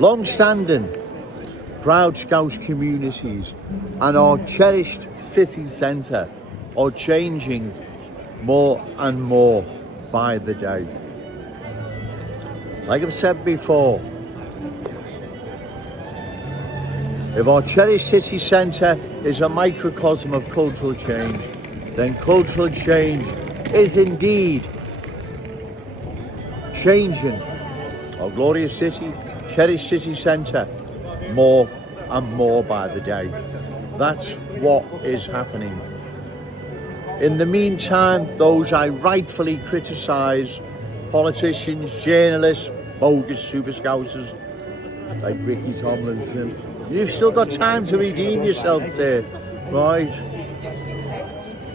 long-standing proud Scouse communities and our cherished city centre are changing more and more by the day. Like I've said before, if our cherished city centre is a microcosm of cultural change, then cultural change is indeed changing our glorious city, cherished city centre, more and more by the day. That's what is happening. In the meantime, those I rightfully criticise, politicians, journalists, bogus super scousers like Ricky Tomlinson, you've still got time to redeem yourselves there, right?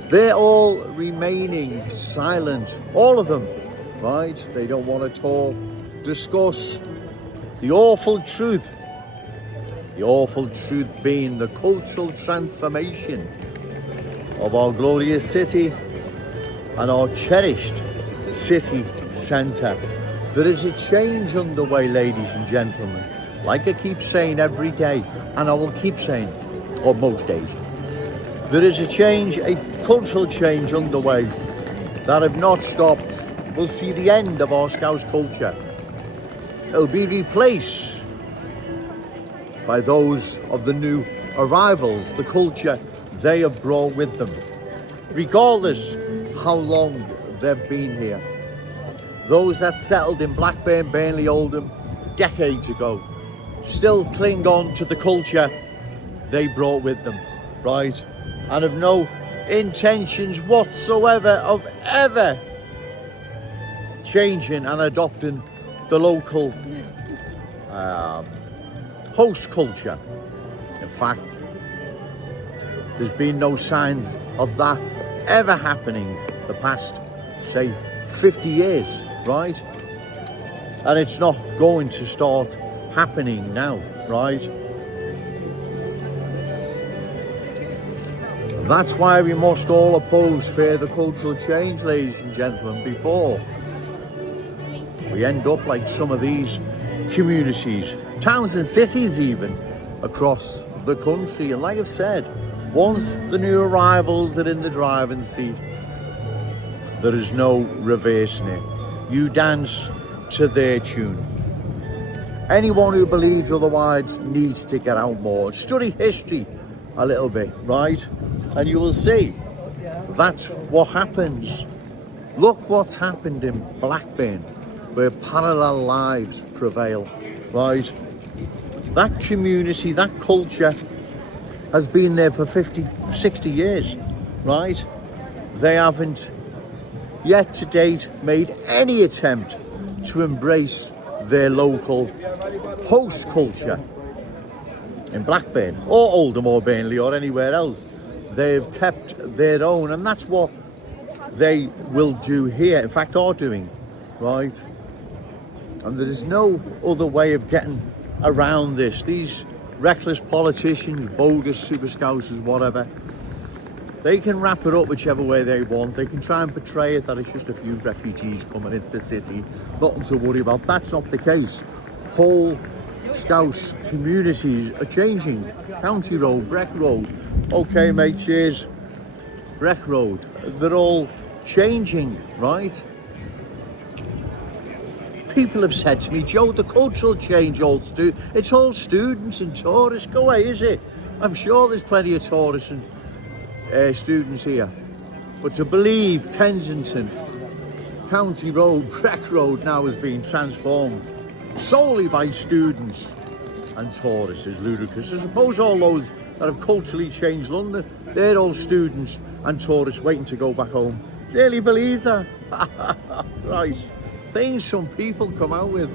They're all remaining silent, all of them, right? They don't want to talk, discuss the awful truth being the cultural transformation of our glorious city and our cherished city centre. There is a change underway, ladies and gentlemen, like I keep saying every day, and I will keep saying, or most days. There is a change, a cultural change underway that, if not stopped, will see the end of our Scouse culture. It will be replaced by those of the new arrivals, the culture they have brought with them, regardless how long they've been here. Those that settled in Blackburn, Burnley, Oldham decades ago still cling on to the culture they brought with them, right? And have no intentions whatsoever of ever changing and adopting the local host culture. In fact, there's been no signs of that ever happening the past, say, 50 years, right? And it's not going to start happening now, right? That's why we must all oppose further cultural change, ladies and gentlemen, before we end up like some of these communities, towns and cities even, across the country. And like I've said, once the new arrivals are in the driving seat, there is no reversing it. You dance to their tune. Anyone who believes otherwise needs to get out more. Study history a little bit, right? And you will see that's what happens. Look what's happened in Blackburn, where parallel lives prevail, right? That community, that culture has been there for 50, 60 years, right? They haven't yet to date made any attempt to embrace their local host culture in Blackburn or Oldham or Burnley or anywhere else. They've kept their own, and that's what they will do here, in fact are doing, right? And there is no other way of getting around this. These reckless politicians, bogus super scousers, whatever, they can wrap it up whichever way they want. They can try and portray it that it's just a few refugees coming into the city, nothing to worry about. That's not the case. Whole Scouse communities are changing. County Road, Breck Road, okay mate, cheers, Breck Road, they're all changing, right? People have said to me, Joe, the cultural change, it's all students and tourists. Go away, is it? I'm sure there's plenty of tourists and students here. But to believe Kensington, County Road, Breck Road now is being transformed solely by students and tourists is ludicrous. I suppose all those that have culturally changed London, they're all students and tourists waiting to go back home. Really believe that? Right. Things some people come out with.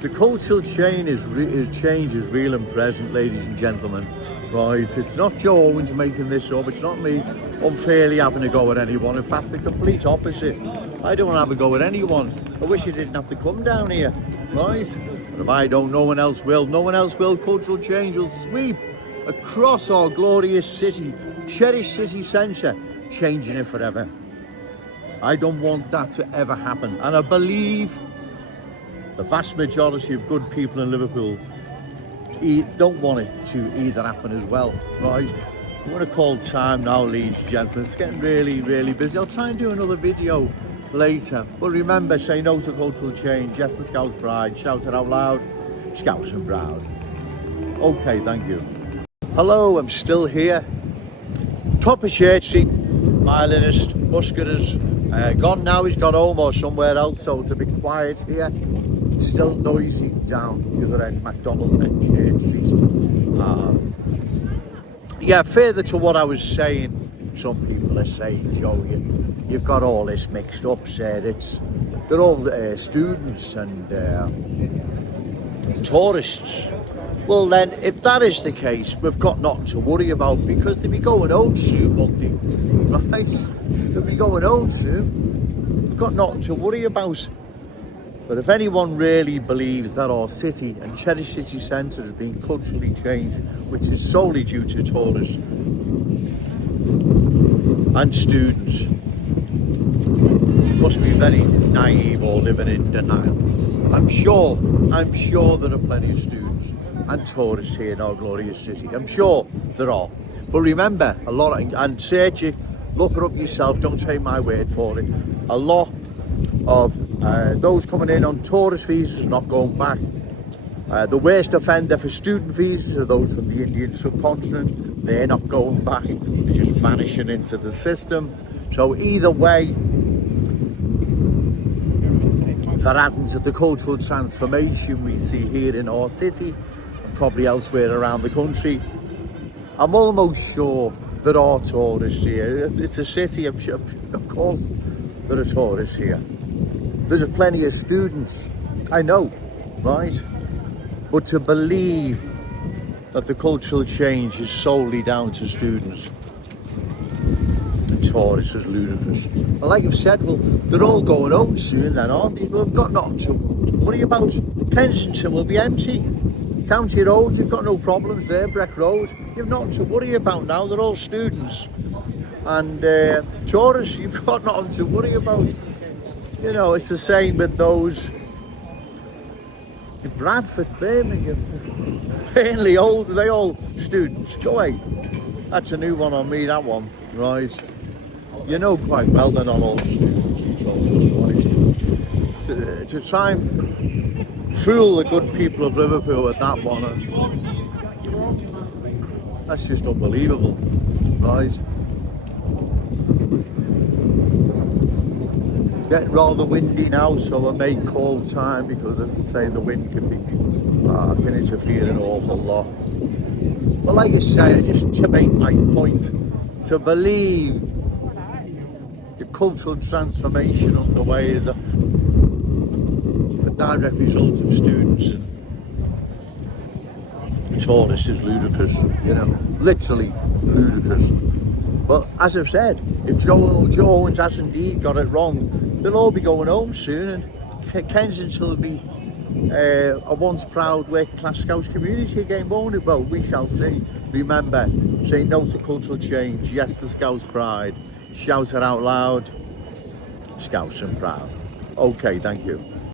The cultural change is real and present, ladies and gentlemen. Right, it's not Joe Owens making this up, it's not me unfairly having a go at anyone. In fact, the complete opposite. I don't want to have a go at anyone. I wish I didn't have to come down here, right? But if I don't, no one else will. No one else will. Cultural change will sweep across our glorious city, cherished city centre, changing it forever. I don't want that to ever happen. And I believe the vast majority of good people in Liverpool don't want it to either happen as well, right? I'm going to call time now, ladies and gentlemen. It's getting really, really busy. I'll try and do another video later. But remember, say no to cultural change. Yes to Scouse Pride. Shout it out loud. Scouse and proud. Okay, thank you. Hello, I'm still here. Top of Church Street. Violinist, musketer's gone now. He's gone home or somewhere else. So to be quiet here. Still noisy down the other end, McDonald's and Church Street. Yeah, further to what I was saying, some people are saying, Joe, you've got all this mixed up, said they're all students and tourists. Well then, if that is the case, we've got nothing to worry about, because they'll be going home soon, won't they? Right? They'll be going home soon. We've got nothing to worry about. But if anyone really believes that our city and Cherish City Centre has been culturally changed, which is solely due to tourists and students, must be very naive or living in denial. I'm sure there are plenty of students and tourists here in our glorious city. I'm sure there are. But remember, and search it, look it up yourself, don't take my word for it. A lot of those coming in on tourist visas are not going back. The worst offender for student visas are those from the Indian subcontinent. They're not going back. They're just vanishing into the system. So either way, that happens to the cultural transformation we see here in our city and probably elsewhere around the country. I'm almost sure there are tourists here. It's a city, I'm sure, of course there are tourists here. There's plenty of students, I know, right? But to believe that the cultural change is solely down to students and tourists is ludicrous. Well, like I've said, well, they're all going home soon then, aren't they? We've got nothing to worry about. Kensington will be empty. County Road, you've got no problems there. Breck Road, you've nothing to worry about now. They're all students. And tourists, you've got nothing to worry about. You know, it's the same with those in Bradford, Birmingham, Burnley, they all students. Go away. That's a new one on me, that one, right? You know quite well they're not all students, right? To try and fool the good people of Liverpool with that one, that's just unbelievable, right? Getting rather windy now, so I may call time, because as I say, the wind can interfere an awful lot. But like I say, just to make my point, to believe the cultural transformation underway is a direct result of students and tourists is ludicrous, you know, literally ludicrous. But as I've said, if Joe Owens has indeed got it wrong, they'll all be going home soon, and Kensington will be a once proud working class Scouse community again, won't it? Well, we shall see. Remember, say no to cultural change, yes to Scouse Pride, shout it out loud, Scouse and proud. Okay, thank you.